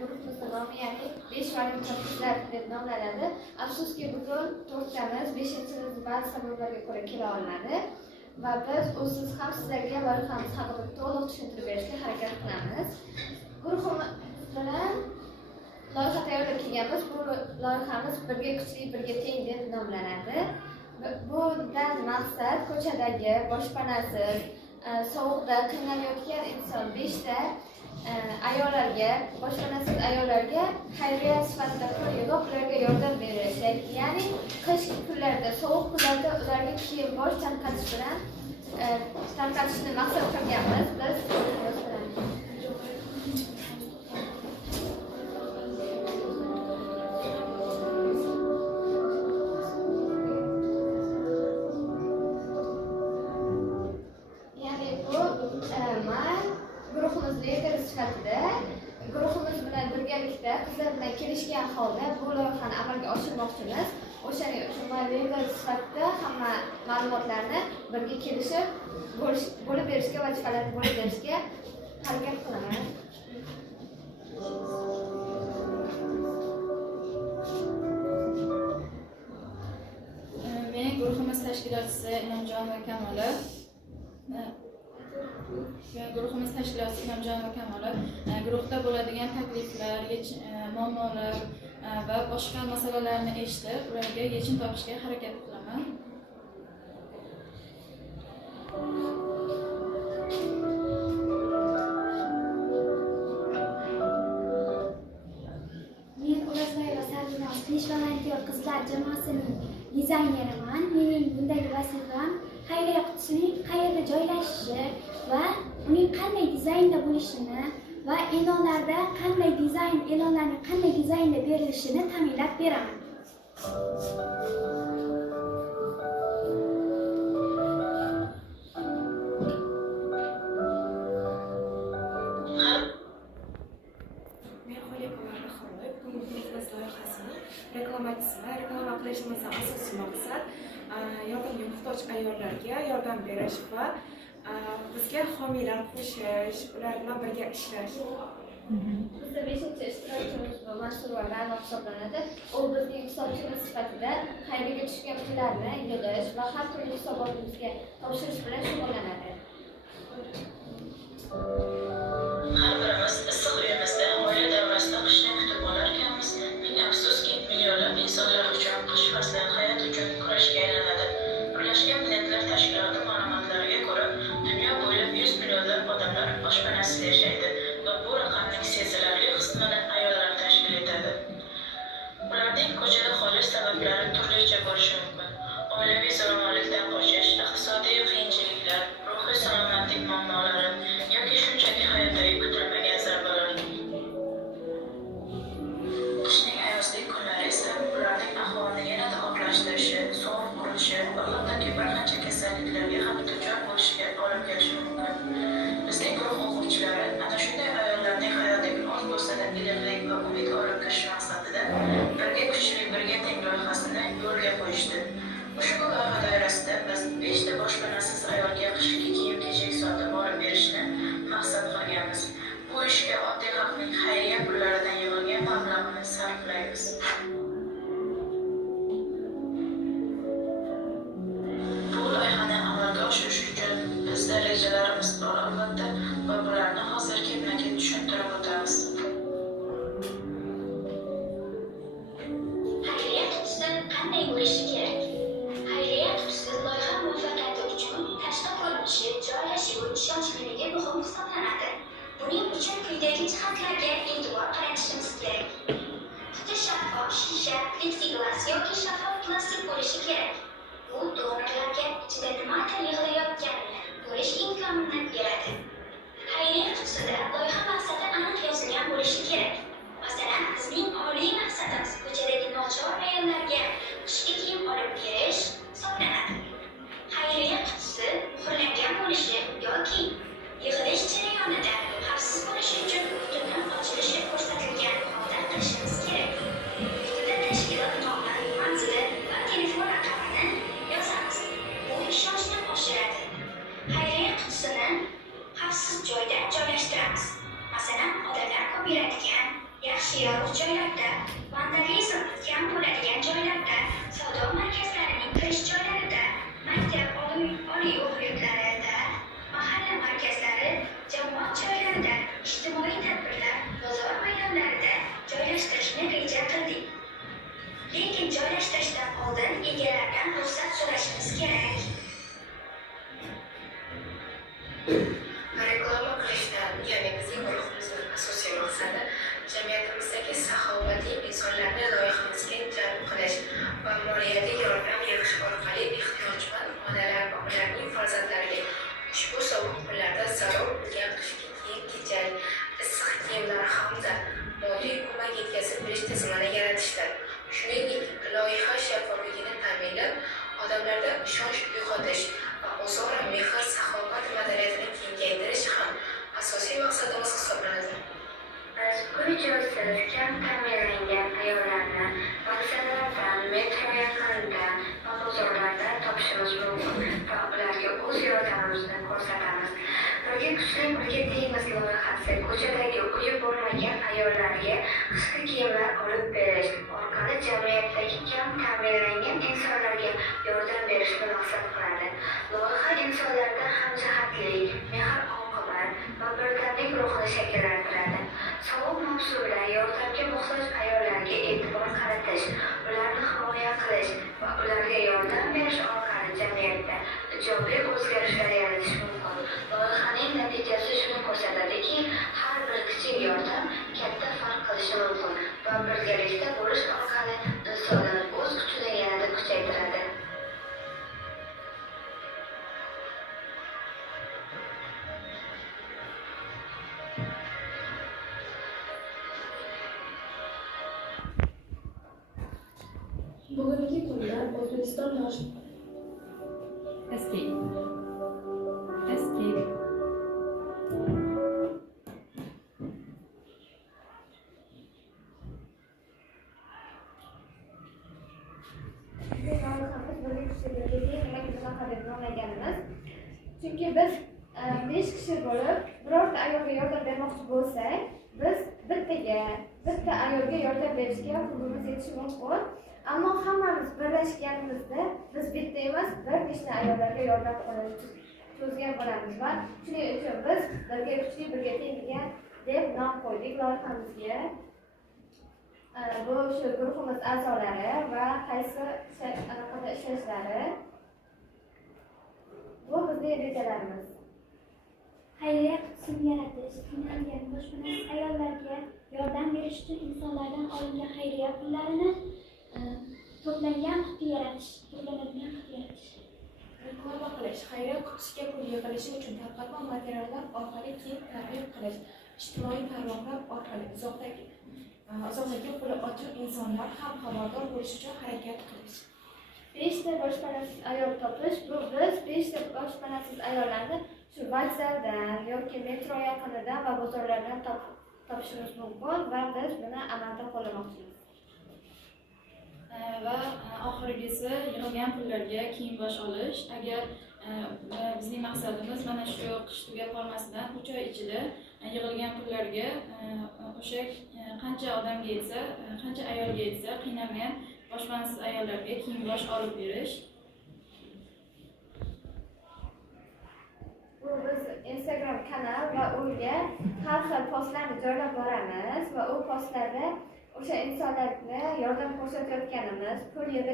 guruhimizning nomi ya'ni 5 valyutalar deb nomlanadi. Afsuski bugun 4 tamiz 5-sinf ba'zi sabablarga ko'ra kela olmadi va biz o'siz ham sizlarga loyihamiz haqida to'liq tushuntirib berishga harakat qilamiz. Guruhimiz bilan loyiha tayyorlab kelganmiz. Bu loyihamiz birga kuchli, birga teng deb nomlanadi. Bundan maqsad ko'chadagi boshpanasiz, sovuqda qiynalgan inson 5 ta ayollarga, boshpanasiz ayollarga xayriya sifatida pul yig'ib, ularga yordam berish, ya'ni qish kunlarida, sovuq kunlarda ularga kiyim-bosh tarqatish bilan tarqatishni maqsad qilganmiz. Biz guruhimiz lideri sifatida guruhimiz bilan birgalikda qizlar bilan kelishgan holda bu loyihani amalga oshirmoqchimiz. O'shaning uchun men lider sifatida hamma ma'lumotlarni birga kelishib bo'lib berishga, vazifalarni bo'lib berishga harakat qilaman. Men guruhimiz tashkilotchisi Inomjon va Kamolov. Guruhimiz tashkilotchisi Inomjon va Kamolov guruhda bo'ladigan takliflar, muammolar va boshqa masalalarni eshitib, ularga yechim topishga harakat qilaman. Men O'razboyeva Sarvinoz Tinch volontyor qizlar jamoasining dizayneriman. Mening bundagi vazifam xayriya qutisining qayerda joylashishi va uning qanday dizaynda bo'lishini va e'lonlarda e'lonlarning qanday dizaynda berilishini ta'minlab beraman. Reklama qilishimizning asosiy maqsad yordamga muhtoj ayollarga yordam berish va bizga homiylar qo'shish, ular bilan birga ishlash. Bizda 5-ishtirokchimiz Mansur va Ra'no hisoblanadi. U bizning hisobchimiz sifatida xayriyaga tushgan pullarni yig'ish va har kuni hisobotimizga topshirish bilan shug'ullanadi. Har birimiz issiq uyimizda oila davrasida qishni kutib olarkanmiz. Ming afsuski, millionlab insonlar uchun qish fasli hayot uchun kurashga aylanadi. Birlashgan Millatlar Tashkiloti ma'lumotlariga ko'ra, dunyo bo'ylab 100 millionlab odamlar boshpanasiz yashaydi va bu raqamning sezilarli qismini ayollar tashkil etadi. Ularning ko'chada qolish sabablari turlicha bo'lishi mumkin. Oilaviy zo'ravonlikdan qochish, iqtisodiy qiyinchiliklar, ruhiy salomatlik muammolari yoki shunchaki hayotdagi kutilmagan zarbalar. Qishning ayozli kunlari esa ularning ahvolini yanada og'irlashtirishi, sovuq bo'lishi va hattoki bir qancha kasalliklarga ham duchor bo'lishiga olib kelishi mumkin. Bizning guruh o'quvchilari ana shunday ayollarning hayotiga oz bo'lsa-da iliqlik va umid olib kirish maqsadida birga kuchli, birga teng loyihasini yo'lga qo'yishdi. Ushbu loyiha doirasida biz 5 ta boshpanasiz ayolga qishki kiyim-kechak sotib olib berishni maqsad qilganmiz. Bu ishga oddiy xalqning xayriya pullaridan yig'ilgan mablag'ini sarflaymiz. Bu loyihani amalga oshirish uchun bizda rejalarimiz bor albatta va bularni hozir ketma-ket tushuntirib o'tamiz. Xayriya qutisi qanday bo'lishi kerak? Xayriya qutisi loyiha muvaffaqiyati uchun tashqi ko'rinishi, joylashuvi, ishonchliligi muhim hisoblanadi. Buning uchun quyidagi jihatlarga e'tibor qaratishimiz kerak. Quti shaffof shisha, pleksiglas yoki shaffof plastik bo'lishi kerak. Bu donorlarga ichida nimadir yig'ilayotganini ko'rish imkonini beradi. Xayriya qutisida loyiha maqsadi aniq yozilgan bo'lishi kerak. Masalan, bizning oliy maqsadimiz ko'chadagi nochor ayollarga qishki kiyim olib berish hisoblanadi. Xayriya qutisi muhrlangan bo'lishi yoki yig'ilish jarayonida xavfsiz bo'lish uchun qutini ochilishi ko'rsatilgan holda qilishimiz kerak. Qutida tashkilot nomi, manzili va telefon raqamini yozamiz. Bu ishonchni oshiradi. Xayriya qutisini xavfsiz joyda joylashtiramiz. Masalan, odamlar ko'p yuradigan, yaxshi yorug' joylarda, vandalizm kam bo'ladigan joylarda, savdo markazlarining kirish joylarida, maktab, oliy o'quv yurtlarida, mahalla markazlari, jamoat joylarida, ijtimoiy tadbirlar, bozor maydonlarida joylashtirishni reja qildik. Lekin joylashtirishdan oldin egalaridan ruxsat so'rashimiz kerak. Reklama qilishdan, ya'ni bizning guruhimizning asosiy maqsadi jamiyatimizdagi saxovatli insonlarni loyihamizga jalb qilish va moliyaviy yordam yig'ish orqali ehtiyojmand onalar va ularning farzandlariga ushbu sovuq kunlarda zarur bo'lgan qishki kiyim-kechak, issiq kiyimlar hamda moddiy ko'mak yetkazib berish tizimini yaratishdir. Shuningdek, loyiha shaffofligini ta'minlab, odamlarda ishonch uyg'otish va o'zaro mehr-saxovat madaniyatini kengaytirish ham asosiy maqsadimiz hisoblanadi. Biz uy-joysiz kam ta'minlangan ayollarni vokzallardan, metro yaqinida va bozorlarda topishimiz mumkin va ularga o'z yordamimizni ko'rsatamiz. Birga kuchli birga tengmiz loyihasi ko'chadagi uyi bo'lmagan ayollarga qishki kiyimlar olib berish orqali jamiyatdagi kam ta'minlangan insonlarga yordam berishni maqsad qiladi. Loyiha insonlarda hamjihatlik, mehr-oqibat va birdamlik ruhini shakllantiradi. Sovuq mavsumda yordamga muhtoj ayollarga e'tibor qaratish, ularni himoya qilish va ularga yordam berish orqali jamiyatda ijobiy o'zgarishlar yaratish mumkin. Loyihaning natijasi shuni ko'rsatadiki, har bir kichik yordam katta farq qilishi mumkin va birgalikda bo'lish orqali insonlar o'z kuchini yanada kuchaytiradi. Bugungi kunda O'zbekiston yosh Escape. Chunki biz 5 kishi bo'lib birorta ayolga yordam bermoqchi bo'lsak, biz bitta ayolga yordam berishga kuchimiz yetishi mumkin. Ammo hammamiz birlashganimizda biz bitta emas, bir nechta ayollarga yordam cho'zgan bo'lamiz va shuning uchun biz birga kuchli, birga tenggan deb nom qo'ydik loyihamizga. Bu shu guruhimiz a'zolari va qaysi anaqada ishlashlari. Bu bizning rejalarimiz. Xayriya qutisini yaratish, qiynalgan boshpanasiz ayollarga yordam berish uchun insonlardan olingan xayriya pullarini to'plangan quti yaratish, to'planadigan quti yaratish. Reklama qilish, xayriya qutisiga pul yig'ilishi uchun tarqatma materiallar orqali keng targ'ib qilish, ijtimoiy tarmoqlar orqali uzoqdagi puli ochiq insonlar ham xabardor bo'lish uchun harakat qilish. 5 ta boshpanasiz ayol topish, bu biz 5 ta boshpanasiz ayollarni shu vokzaldan yoki metro yaqinidan va bozorlardan topishimiz mumkin va biz buni amalda qo'llamoqchimiz. Va oxirgisi yig'ilgan pullarga kiyim-bosh olish. Agar bizning maqsadimiz mana shu qish tugab qolmasidan 3 oy ichida yig'ilgan pullarga o'sha qancha odamga yetsa, qancha ayolga yetsa, qiynalgan boshpanasiz ayollarga kiyim-bosh olib berish. Bu biz Instagram kanal va unga har xil postlarni joylab boramiz va u postlarda o'sha insonlarga yordam ko'rsatayotganimiz, pul yig'ish